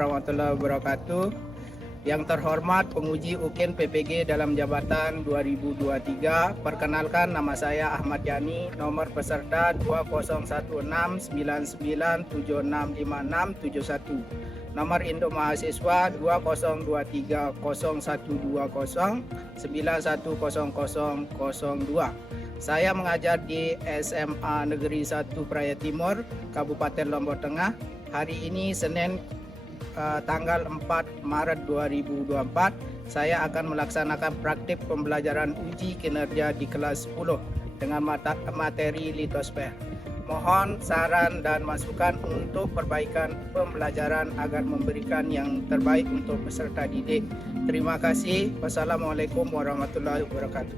warahmatullahi wabarakatuh. Yang terhormat penguji UKIN PPG dalam jabatan 2023, perkenalkan nama saya Ahmad Yani, nomor peserta 201699765671, nomor induk mahasiswa 20210120910002. Saya mengajar di SMA Negeri 1 Praia Timur, Kabupaten Lombok Tengah. Hari ini Senin tanggal 4 Maret 2024, saya akan melaksanakan praktik pembelajaran uji kinerja di kelas 10 dengan materi litosfer. Mohon saran dan masukan untuk perbaikan pembelajaran agar memberikan yang terbaik untuk peserta didik. Terima kasih. Wassalamualaikum warahmatullahi wabarakatuh.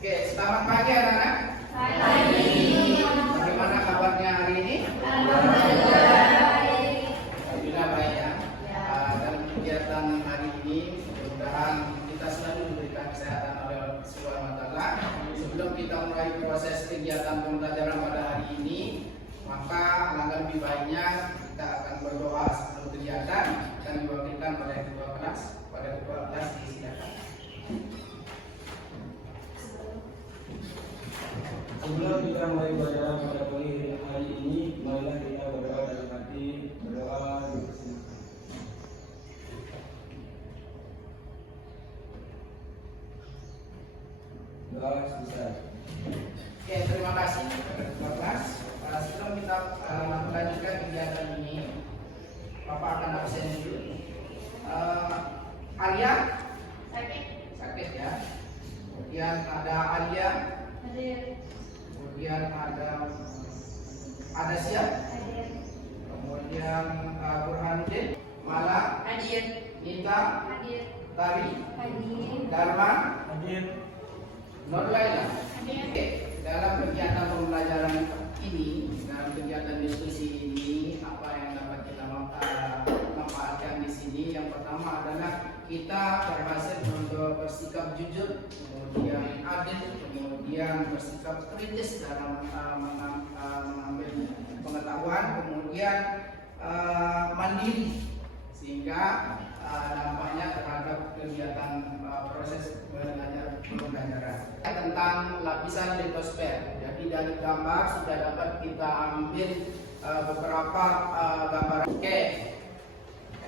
Oke, selamat pagi anak-anak. Pagi. Bagaimana kabarnya hari ini? Alhamdulillah baik ya. Dalam kegiatan hari ini, mudah-mudahan kita selalu diberikan kesehatan oleh Allah Subhanahu wa Ta'ala. Sebelum kita mulai proses kegiatan pembelajaran pada hari ini, maka alangkah lebih baiknya kita akan berdoa sebelum kegiatan dan diwakilkan pada ketua kelas. Disilakan. Sebelum kita mulai pelajaran pada pagi hari ini, marilah kita berdoa dalam hati, berdoa dipersilakan. Doa selesai. Oke, terima kasih kepada kelas. Sebelum kita melanjutkan kegiatan ini, Bapak akan absen dulu. Alia sakit ya. Kemudian ada Alia. Kemudian ada siap. Kemudian Burhanuddin, Mala, Nita, Tari, Dharma, Nur Laila. Dalam kegiatan pembelajaran ini, dalam kegiatan diskusi ini, apa yang dapat kita manfaatkan di sini? Yang pertama adalah kita berhasil untuk bersikap jujur, kemudian adil, kemudian bersikap kritis dalam mengambil pengetahuan, kemudian mandiri, sehingga dampaknya terhadap kegiatan proses belajar pembelajaran. Tentang lapisan litosfer, jadi dari gambar sudah dapat kita ambil beberapa gambar. Oke,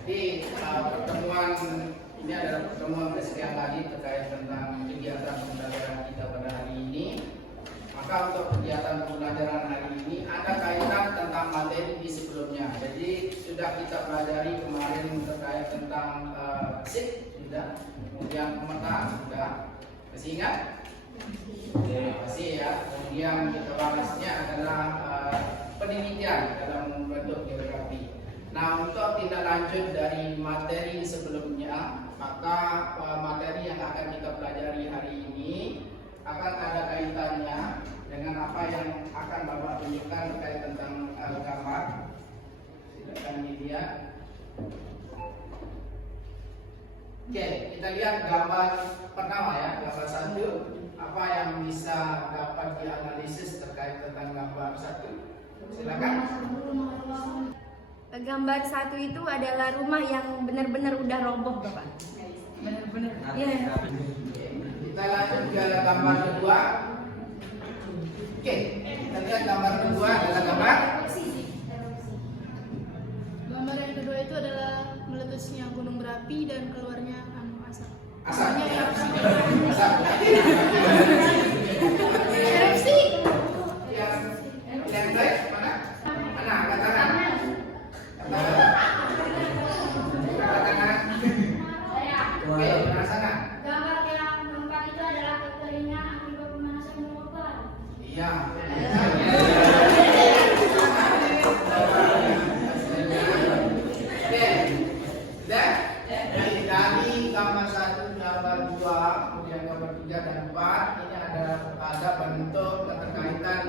jadi pertemuan ini adalah pertemuan kesekian kali terkait tentang kegiatan pembelajaran kita pada hari ini. Maka untuk kegiatan pembelajaran hari ini ada kaitan tentang materi di sebelumnya. Jadi sudah kita pelajari kemarin terkait tentang SIP sudah, kemudian pemetaan sudah. Masih ingat? Masih ya. Kemudian kita bahasnya adalah penelitian dalam bentuk geografi. Nah, untuk tindak lanjut dari materi sebelumnya, maka materi yang akan kita pelajari hari ini akan ada kaitannya dengan apa yang akan Bapak tunjukkan terkait tentang gambar. Silakan dilihat. Oke, kita lihat gambar pertama ya, gambar 1. Apa yang bisa dapat dianalisis terkait tentang gambar 1? Silakan. Gambar 1 itu adalah rumah yang benar-benar udah roboh, Bapak. Benar-benar. Iya. Kita lanjut ke gambar kedua. Oke, kita lihat gambar kedua adalah gambar. Gambar yang kedua itu adalah meletusnya gunung berapi dan keluarnya asap. Asap. Asap. Erupsi. Yang baik mana? Mana? Angkat tangan. Angkat tangan. Oke, mana sana? Gambar yang keempat itu adalah kekeringan akibat pemanasan global. Iya. Oke, sudah? Dari gambar 1, gambar 2, kemudian gambar 3 dan 4 ini ada bentuk keterkaitan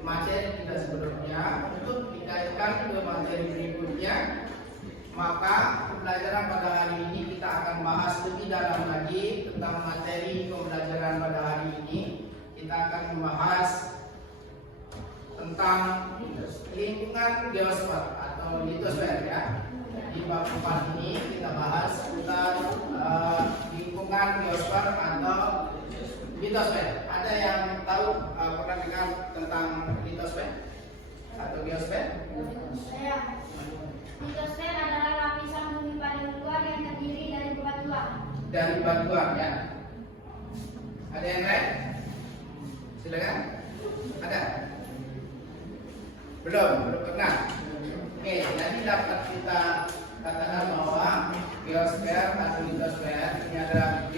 materi kita sebelumnya. Untuk dikaitkan ke materi berikutnya, maka pembelajaran pada hari ini kita akan bahas lebih dalam lagi tentang materi pembelajaran pada hari ini. Kita akan membahas tentang lingkungan geosfer atau litosfer ya. Di bab 4 ini kita bahas tentang lingkungan geosfer atau litosfer. Ada yang tahu pernah dengar tentang litosfer atau geosfer? Saya. Litosfer adalah lapisan bumi paling luar yang terdiri dari batuan. Dari batuan ya. Ada yang lain? Silakan. Ada? Belum pernah. Oke, jadi dapat kita katakan bahwa geosfer atau litosfer ini adalah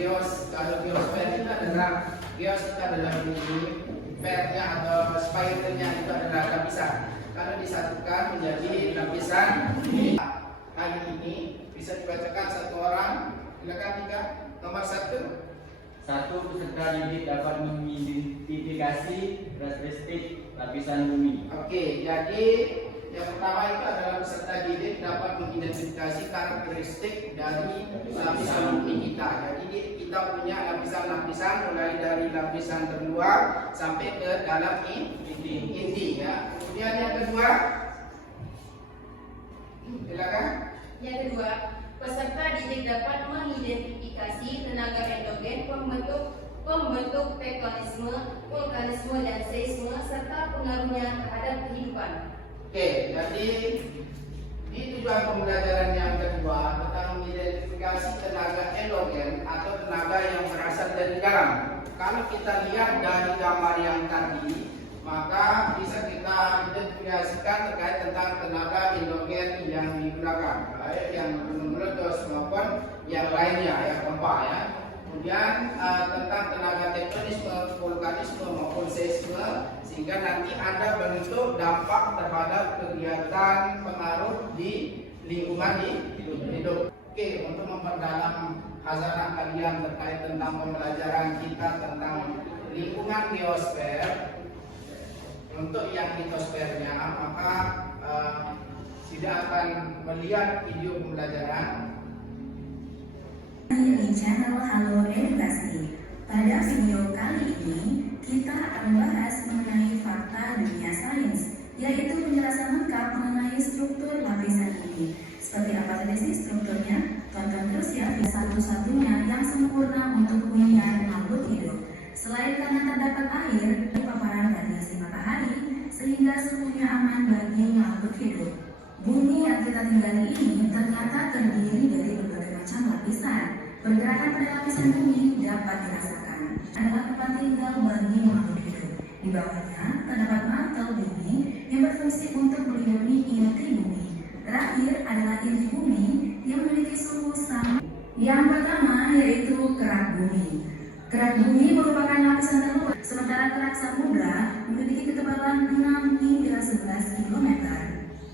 kalau geosfer itu adalah geos itu adalah bumi, sfernya atau spiralnya itu adalah lapisan. Kalau disatukan menjadi lapisan hari ini bisa dibacakan satu orang. Silakan Tiga. Nomor 1. Satu, peserta didik dapat mengidentifikasi karakteristik lapisan bumi. Oke, jadi yang pertama itu adalah peserta didik dapat mengidentifikasi karakteristik dari lapisan bumi kita. Jadi kita punya lapisan-lapisan mulai dari lapisan terluar sampai ke dalam inti ya. Kemudian yang kedua, silakan. Yang kedua, peserta didik dapat mengidentifikasi tenaga endogen pembentuk tektonisme, vulkanisme dan seisme serta pengaruhnya terhadap kehidupan. Oke, jadi di tujuan pembelajaran yang kedua tentang mengidentifikasi tenaga endogen atau tenaga yang berasal dari dalam. Kalau kita lihat dari gambar yang tadi, maka bisa kita identifikasikan terkait tentang tenaga endogen yang digunakan, baik yang meletus maupun yang lainnya ya, gempa ya. Kemudian tentang tenaga tektonisme, vulkanisme maupun seisme, sehingga nanti ada bentuk dampak terhadap kegiatan pengaruh di lingkungan hidup. Oke, untuk memperdalam khazanah kalian terkait tentang pembelajaran kita tentang lingkungan geosfer. Untuk yang litosfernya, maka tidak akan melihat video pembelajaran di channel Halo Edukasi. Pada video kali ini kita akan membahas mengenai fakta dunia sains, yaitu penjelasan lengkap mengenai struktur lapisan ini. Seperti apa tadi sih strukturnya? Tonton terus ya, satu-satunya yang sempurna untuk hunian makhluk hidup. Selain karena terdapat air di paparan radiasi matahari, sehingga suhunya aman bagi makhluk hidup. Bumi yang kita tinggali ini ternyata terdiri dari berbagai macam lapisan. Pergerakan pada lapisan bumi dapat dirasakan. Adalah tempat tinggal bagi makhluk hidup. Di bawahnya terdapat mantel bumi yang berfungsi untuk melindungi inti bumi. Terakhir adalah inti bumi yang memiliki suhu sama. Yang pertama yaitu kerak bumi. Kerak bumi merupakan lapisan terluar, sementara kerak samudra memiliki ketebalan 6 hingga 11 km.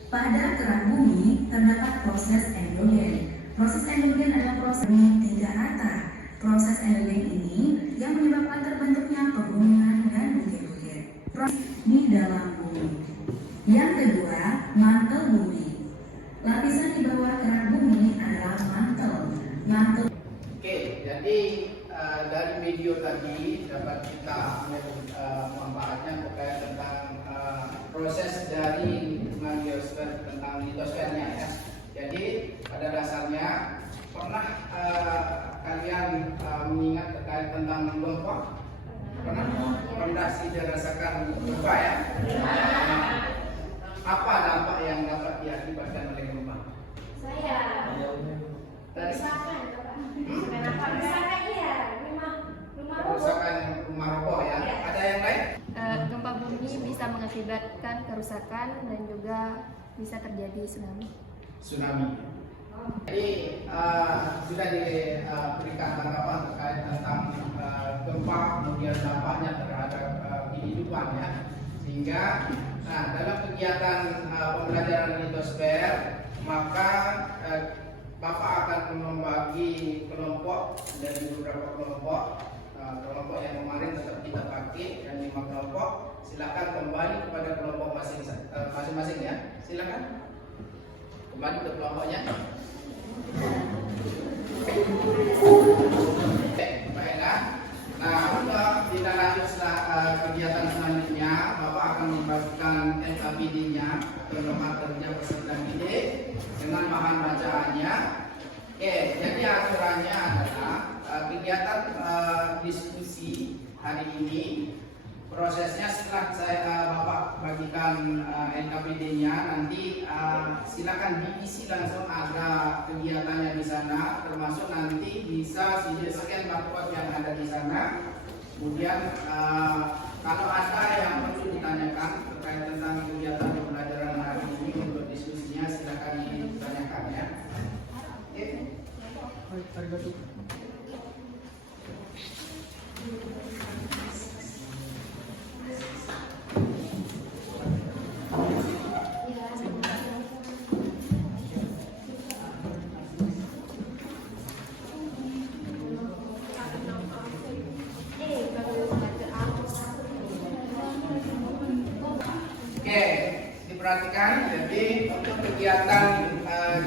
Pada kerak bumi terdapat proses endogen. Proses endogen adalah proses bumi tidak rata. Proses endogen ini yang menyebabkan terbentuknya pegunungan dan bukit-bukit. Proses di dalam bumi. Yang kedua, mantel bumi. Lapisan di bawah kerak bumi adalah mantel. Oke, jadi dari video tadi dapat kita manfaatnya terkait tentang proses dari lingkungan geosfer tentang litosfernya ya. Jadi pada dasarnya pernah kalian mengingat terkait tentang gempa? Pernah sih dirasakan gempa ya? Apa dampak yang dapat diakibatkan oleh gempa? Saya. Dari Misalkan, Bapak. Kenapa? Misalkan mengakibatkan kerusakan dan juga bisa terjadi tsunami. Jadi sudah diberikan tanggapan terkait tentang gempa, kemudian dampaknya terhadap kehidupan ya. Sehingga dalam kegiatan pembelajaran litosfer maka Bapak akan membagi kelompok dari beberapa kelompok. Kelompok yang kemarin tetap kita pakai dan 5 kelompok. Silakan kembali kepada kelompok masing-masing ya. Silakan kembali ke kelompoknya. Oke, baiklah. Nah, untuk tindak lanjut kegiatan selanjutnya, Bapak akan membagikan NKBD-nya atau nomor kerja peserta didik dengan bahan bacaannya. Oke, jadi aturannya adalah kegiatan diskusi hari ini. Prosesnya setelah Bapak bagikan NKBD-nya, nanti silakan diisi langsung ada kegiatannya di sana, termasuk nanti bisa scan barcode yang ada di sana. Kemudian kalau ada yang perlu ditanyakan terkait tentang kegiatan pembelajaran hari ini untuk diskusinya, silakan ditanyakan ya. Oke, diperhatikan. Jadi untuk kegiatan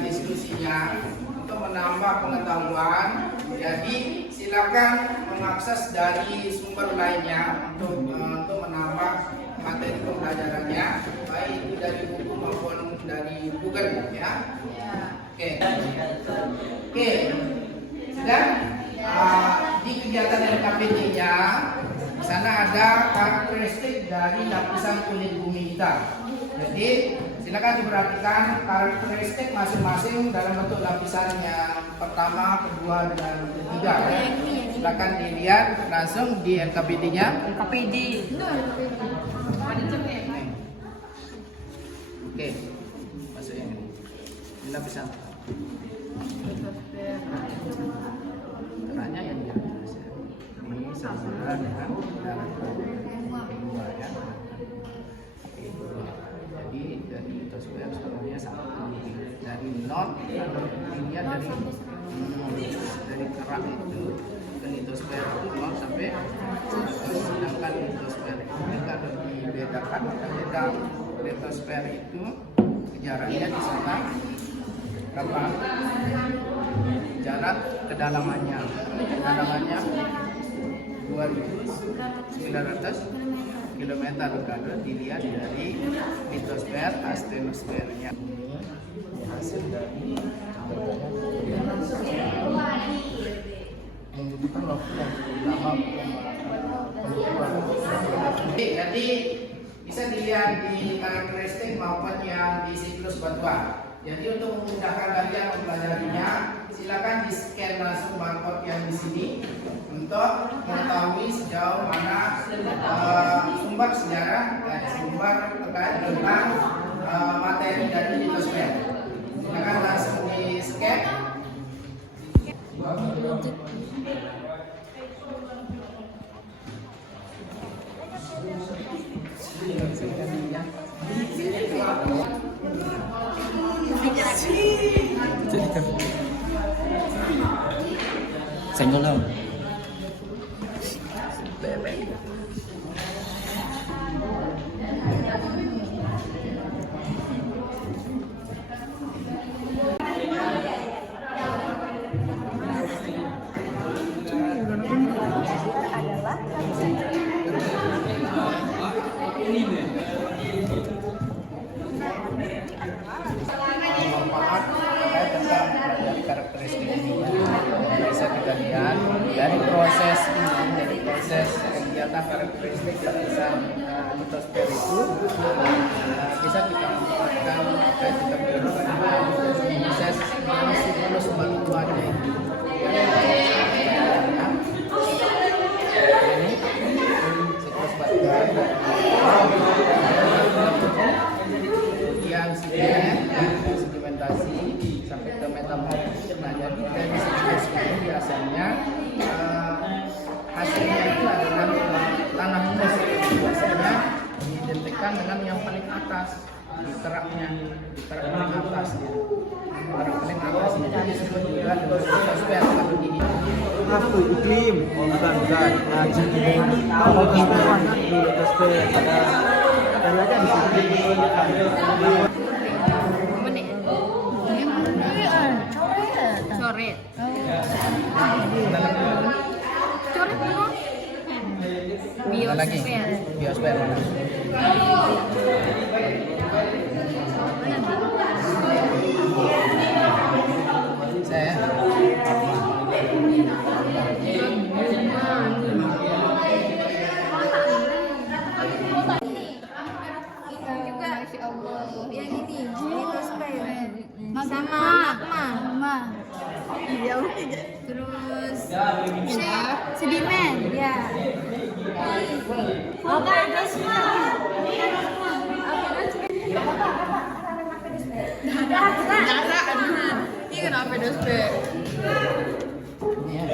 diskusinya untuk menambah pengetahuan, jadi silakan mengakses dari sumber lainnya untuk menambah materi pembelajarannya, baik itu dari buku maupun dari Google ya. Oke, sudah. Di kegiatan LKPD-nya di sana ada karakteristik dari lapisan kulit bumi kita. Jadi silakan diperhatikan karakteristik masing-masing dalam bentuk lapisan yang pertama, kedua, dan ketiga. Ya. Silakan dilihat langsung di LKPD-nya. LKPD. Oke, masuk yang ini. Ini lapisan. Caranya yang jelas ya. Ini sama dengan kedua ya. Jadi dari litosfer sebenarnya satu, dari not dilihat dari kerak itu ke litosfer itu 0 sampai 100. Sedangkan litosfer itu kalau dibedakan beda litosfer itu jaraknya di sana berapa? Jarak kedalamannya 2.900 km kalau dilihat dari litosfer astenosfernya. Ini hasil dari menunjukkan waktu yang lama jadi bisa dilihat di karakteristik maupun yang di siklus batuan. Jadi untuk memudahkan kalian mempelajarinya, silakan di scan langsung barcode yang di sini untuk mengetahui sejauh mana sumber sejarah dan sumber terkait tentang materi dari litosfer. Silakan langsung di scan. Senggol dong. Manfaat terkait tentang dari karakteristik ini bisa kita lihat dari proses kegiatan karakteristik lapisan litosfer itu bisa kita manfaatkan terkait kita menggunakan proses dari siklus batuannya itu. Ini siklus batuan sesuaikan dengan yang paling atas di teraknya, di terak paling atas ya. Terak paling atas ini disebut juga dengan litosfer kalau ini. Aku iklim, bukan. Nah, di sini kalau kita di litosfer ada aja di sini. Coret. Coret dulu. Lagi Biosfer. biosfer. Saya juga yang ini litosfer sama magma terus sedimen ya ini kan apedosfer ini ya.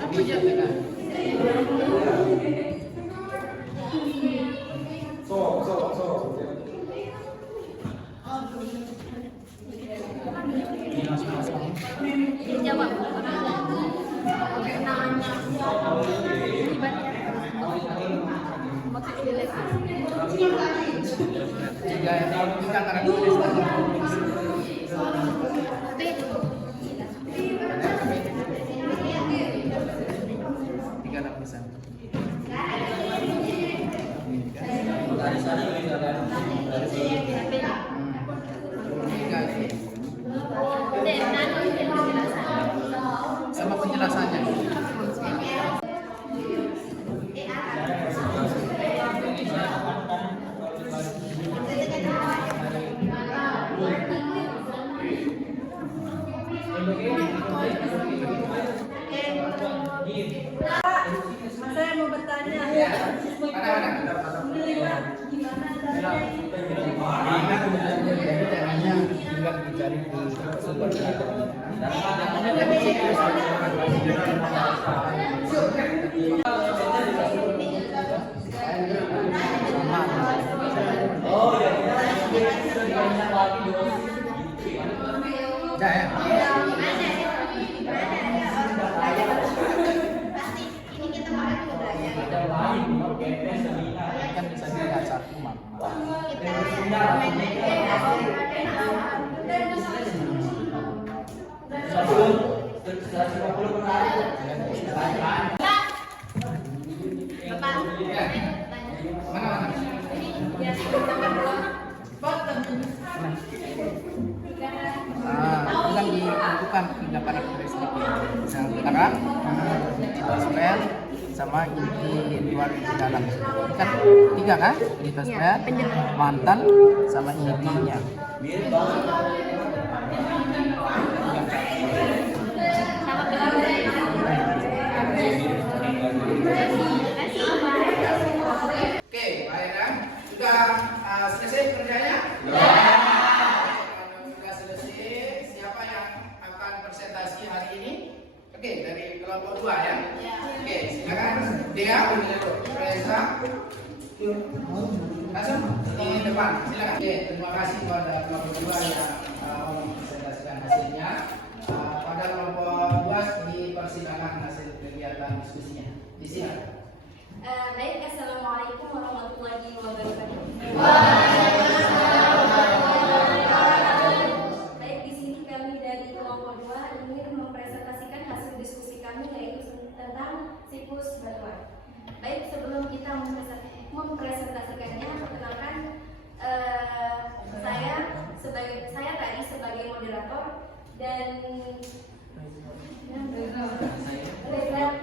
Apa jadikan? jawab Tiga karakteristik. Tiga lapisan. Sama penjelasannya. saya mau bertanya Jadi caranya juga dicari di sumber kan bisa dilihat satu magma. Itu kan ditentukan tiga karakteristik yang terang, litosfer, sama inti luar inti dalam. Kan tiga kan? Litosfer, mantel, sama intinya. Oke, Pak Ira, sudah selesai kerjanya? Kalau sudah selesai, siapa yang akan presentasi hari ini? Oke, dari kelompok 2 ya. Oke, silakan. Dea, Reza, langsung di depan. Silakan. Oke, terima kasih kepada kelompok 2 yang mempresentasikan hasilnya. Pada kelompok 2 dipersilakan hasil kegiatan diskusinya. Disilakan. Baik, assalamualaikum warahmatullahi wabarakatuh. Baik, di sini kami dari kelompok 2 ingin mempresentasikan hasil diskusi kami yaitu tentang siklus batuan. Baik, sebelum kita mempresentasikannya, perkenalkan saya tadi sebagai moderator dan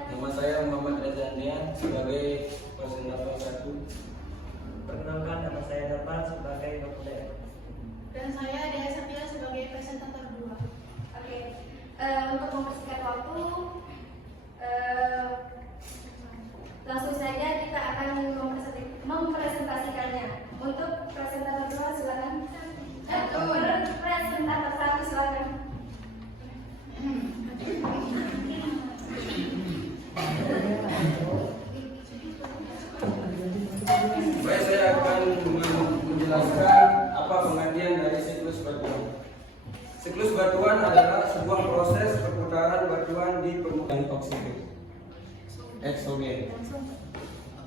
Nama saya Muhammad Reza Andrian sebagai presentator 1. Perkenalkan, nama saya Dapat sebagai dokter. Dan saya Dea Satya sebagai presentator 2. Oke, untuk mempersingkat waktu, langsung saja kita akan mempresentasikannya. Untuk presentator 2 silakan. Presentator 1 silakan. siklus batuan. Siklus batuan adalah sebuah proses perputaran batuan di permukaan oksigen. Eksogen.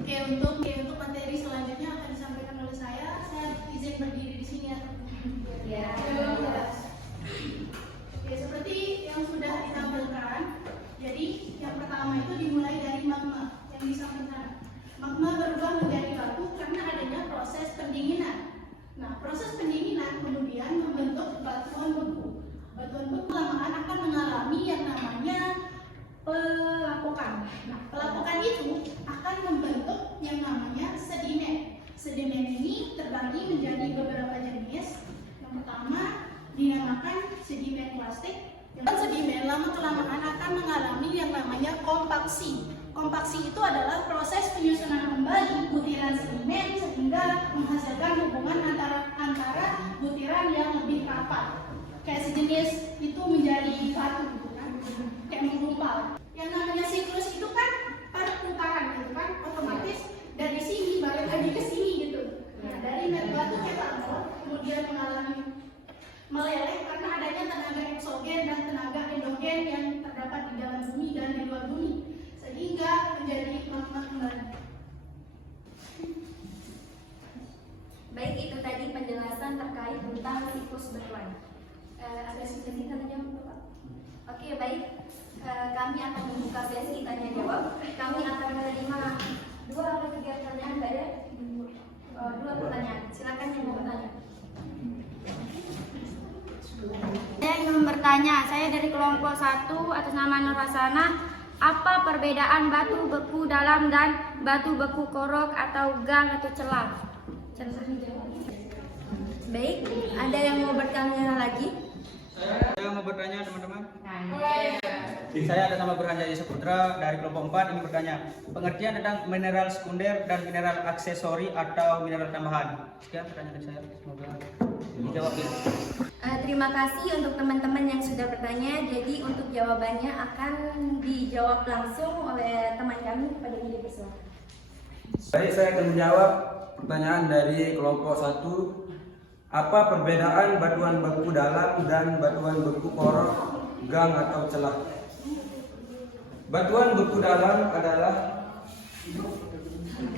Oke, untuk materi selanjutnya akan disampaikan oleh saya. Saya izin berdiri di sini ya. Ya. Oke, seperti yang sudah ditampilkan. Jadi yang pertama itu dimulai dari magma yang disampaikan. Magma berubah menjadi batu karena adanya proses pendinginan. Nah, proses pendinginan kemudian membentuk batuan beku. Batuan beku lamaan akan mengalami yang namanya pelapukan. Nah, pelapukan itu akan membentuk yang namanya sedimen. Sedimen ini terbagi menjadi beberapa jenis. Yang pertama dinamakan sedimen plastik. Yang sedimen lama-kelamaan akan mengalami yang namanya kompaksi. Kompaksi itu adalah proses penyusunan kembali butiran sedimen sehingga menghasilkan hubungan antara butiran yang lebih rapat. Kayak sejenis itu menjadi batu gitu kan, kayak menggumpal. Yang namanya siklus itu kan perputaran gitu kan, otomatis dari sini balik lagi ke sini gitu. Nah, dari batu metanol kemudian mengalami meleleh karena adanya tenaga eksogen dan tenaga endogen yang terdapat di dalam bumi dan di luar bumi, sehingga menjadi magma kembali. Baik, itu tadi penjelasan terkait tentang siklus batuan. Ada sesi tanya jawab, Bapak? Oke, baik. Kami akan membuka sesi tanya jawab. Kami akan menerima 2 atau 3 pertanyaan, ada 2 pertanyaan. Silakan yang mau bertanya. Saya ingin bertanya, saya dari kelompok 1 atas nama Nur Hasanah. Apa perbedaan batu beku dalam dan batu beku korok atau gang atau celah? Baik, ada yang mau bertanya lagi? Saya mau bertanya teman-teman. Saya ada nama Berhanjaya Saputra dari kelompok 4 ingin bertanya pengertian tentang mineral sekunder dan mineral aksesori atau mineral tambahan. Sekian pertanyaan dari saya, semoga dijawab. Terima kasih untuk teman-teman yang sudah bertanya. Jadi untuk jawabannya akan dijawab langsung oleh teman kami kepada Yudi Persua. Baik, saya akan menjawab pertanyaan dari kelompok 1. Apa perbedaan batuan beku dalam dan batuan beku korok, gang atau celah? Batuan beku dalam adalah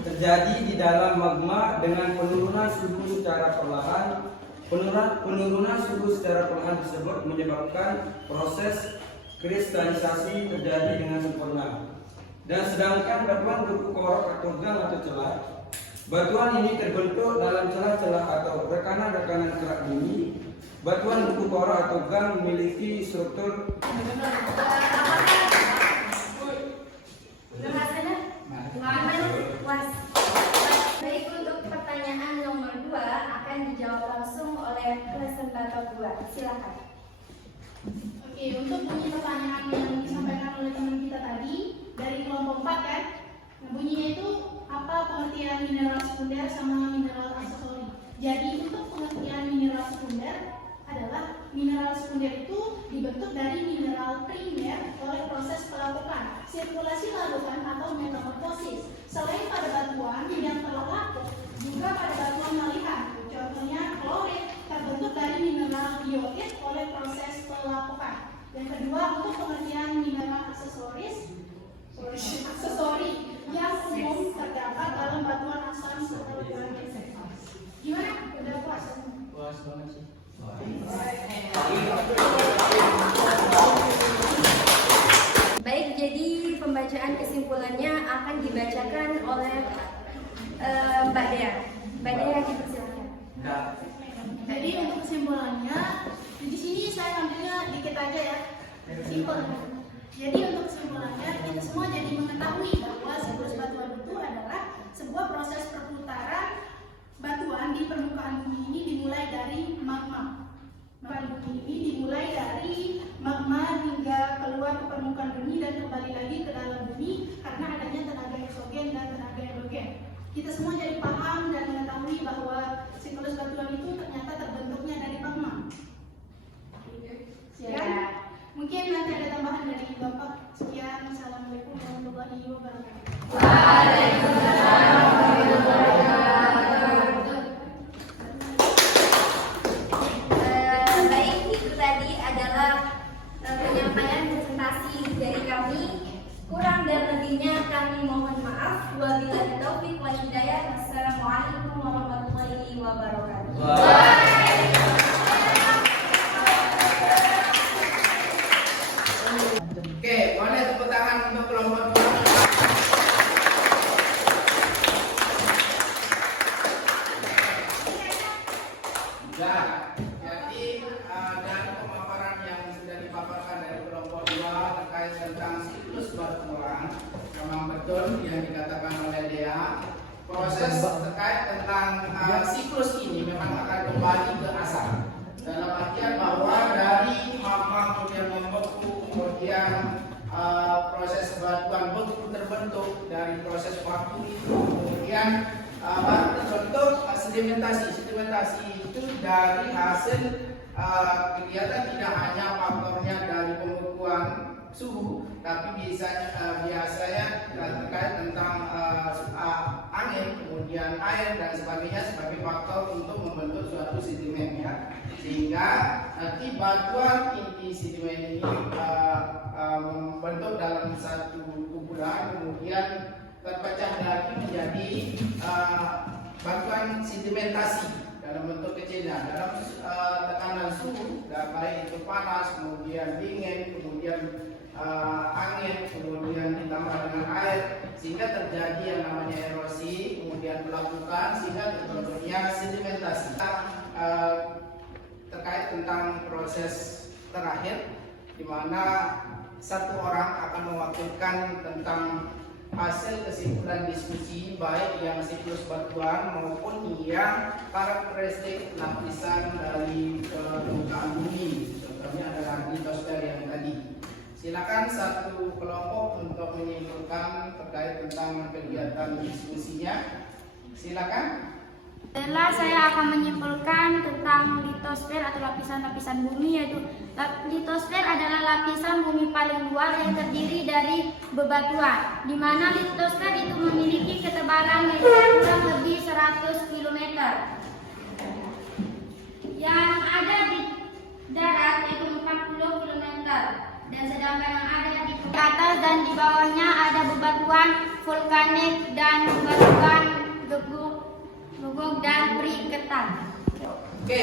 terjadi di dalam magma dengan penurunan suhu secara perlahan. Penurunan suhu secara perlahan tersebut menyebabkan proses kristalisasi terjadi dengan sempurna. Dan sedangkan batuan beku korok atau gang atau celah, batuan ini terbentuk dalam celah-celah atau rekanan-rekanan kerak bumi. Batuan beku korok atau gang memiliki struktur Baik, untuk pertanyaan nomor 2 akan dijawab langsung oleh presentator 2. Silakan. Oke, untuk bunyi pertanyaan yang disampaikan oleh teman kita tadi dari kelompok 4 kan, nah, bunyinya itu apa pengertian mineral sekunder sama mineral aksesori. Jadi untuk pengertian mineral sekunder adalah mineral sekunder itu dibentuk dari mineral primer oleh proses pelapukan, sirkulasi larutan atau metamorfosis. Selain pada batuan yang telah lapuk, juga pada batuan malihan. Contohnya klorit terbentuk dari mineral biotit oleh proses pelapukan. Yang kedua, untuk pengertian mineral aksesori yang umum terdapat dalam batuan asam atau granit. Gimana? Udah puas? Puas banget sih. Baik, jadi pembacaan kesimpulannya akan dibacakan oleh Mbak Dea. Mbak Dea, dipersilakan. Jadi untuk kesimpulannya, di sini saya ambilnya dikit aja ya, simpel. Jadi untuk kesimpulannya, kita semua jadi mengetahui bahwa siklus batuan itu adalah sebuah proses perputaran batuan di permukaan bumi ini dimulai dari magma. Permukaan bumi ini dimulai dari magma hingga keluar ke permukaan bumi dan kembali lagi ke dalam bumi karena adanya tenaga eksogen dan tenaga endogen. Kita semua jadi paham dan mengetahui bahwa siklus batuan itu ternyata terbentuknya dari magma. Sekian. Mungkin nanti ada tambahan dari Bapak. Sekian. Assalamualaikum warahmatullahi wabarakatuh. Waalaikumsalam warahmatullahi wabarakatuh. lebihnya kami mohon maaf. Wabillahi taufiq wal hidayah. Wassalamualaikum warahmatullahi wabarakatuh. Oke, boleh tepuk tangan untuk kelompok 2. Ya, jadi dari pemaparan yang sudah dipaparkan dari kelompok 2 terkait tentang siklus batuan, memang betul yang dikatakan oleh Dea. Proses terkait tentang siklus ini memang akan kembali ke asal. Dalam artian bahwa dari magma kemudian membeku, kemudian proses batuan beku terbentuk dari proses waktu itu, kemudian baru terbentuk sedimentasi. Sedimentasi itu dari hasil kegiatan tidak hanya faktornya dari pembekuan suhu, tapi biasanya terkait tentang angin, kemudian air dan sebagainya sebagai faktor untuk membentuk suatu sedimen ya. Sehingga nanti batuan inti sedimen ini membentuk dalam satu kumpulan, kemudian terpecah lagi menjadi batuan sedimentasi dalam bentuk kecilnya, dalam tekanan suhu, baik itu panas, kemudian dingin, kemudian angin, kemudian ditambah dengan air, sehingga terjadi yang namanya erosi, kemudian pelapukan, sehingga terbentuknya sedimentasi. Terkait tentang proses terakhir, di mana satu orang akan mewakilkan tentang hasil kesimpulan diskusi baik yang siklus batuan maupun yang karakteristik lapisan dari permukaan bumi, contohnya adalah litosfer yang tadi. Silakan satu kelompok untuk menyimpulkan terkait tentang kegiatan diskusinya. Silakan. Setelah saya akan menyimpulkan tentang litosfer atau lapisan-lapisan bumi, yaitu litosfer adalah lapisan bumi paling luar yang terdiri dari bebatuan, di mana litosfer itu memiliki ketebalan kurang lebih 100 km. Yang ada di darat yaitu 40 km, dan sedangkan yang ada di atas dan di bawahnya ada bebatuan vulkanik dan bebatuan guguk dan periketan. Oke,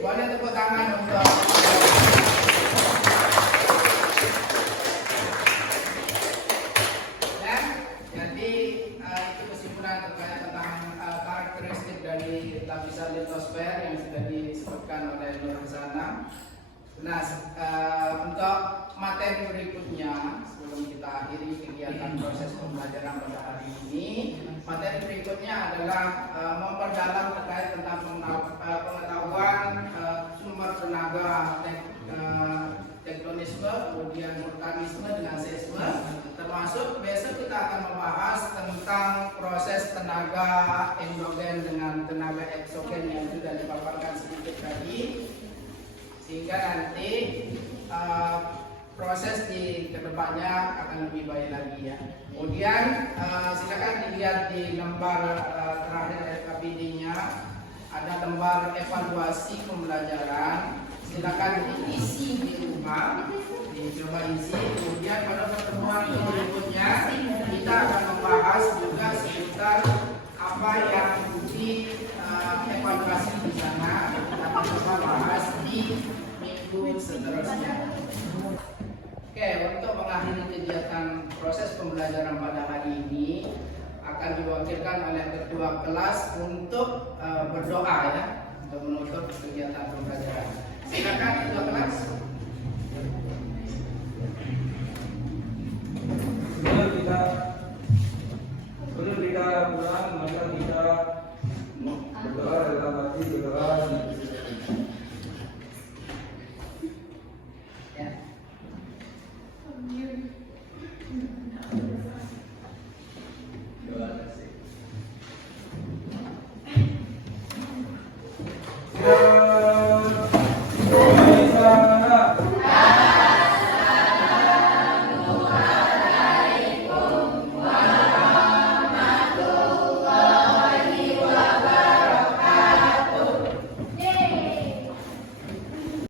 boleh tepuk tangan untuk dan jadi itu kesimpulan terkait tentang karakteristik dari lapisan litosfer yang sudah disebutkan oleh Nur Hasanah. Nah, untuk materi berikutnya sebelum kita akhiri kegiatan proses pembelajaran pada hari ini, materi berikutnya adalah memperdalam terkait tentang pengetahuan sumber tenaga tektonisme, kemudian vulkanisme dengan seisme, termasuk besok kita akan membahas tentang proses tenaga endogen dengan tenaga eksogen yang sudah dipaparkan sedikit tadi, sehingga nanti proses di kedepannya akan lebih baik lagi ya. Kemudian silakan dilihat di lembar terakhir FKPD-nya ada lembar evaluasi pembelajaran. Silakan diisi di rumah, dicoba isi. Kemudian pada pertemuan berikutnya kita akan membahas juga seputar apa yang dievaluasi di sana. Kita akan coba bahas di minggu seterusnya. Oke, untuk mengakhiri kegiatan proses pembelajaran pada hari ini akan diwakilkan oleh ketua kelas untuk berdoa ya, untuk menutup kegiatan pembelajaran.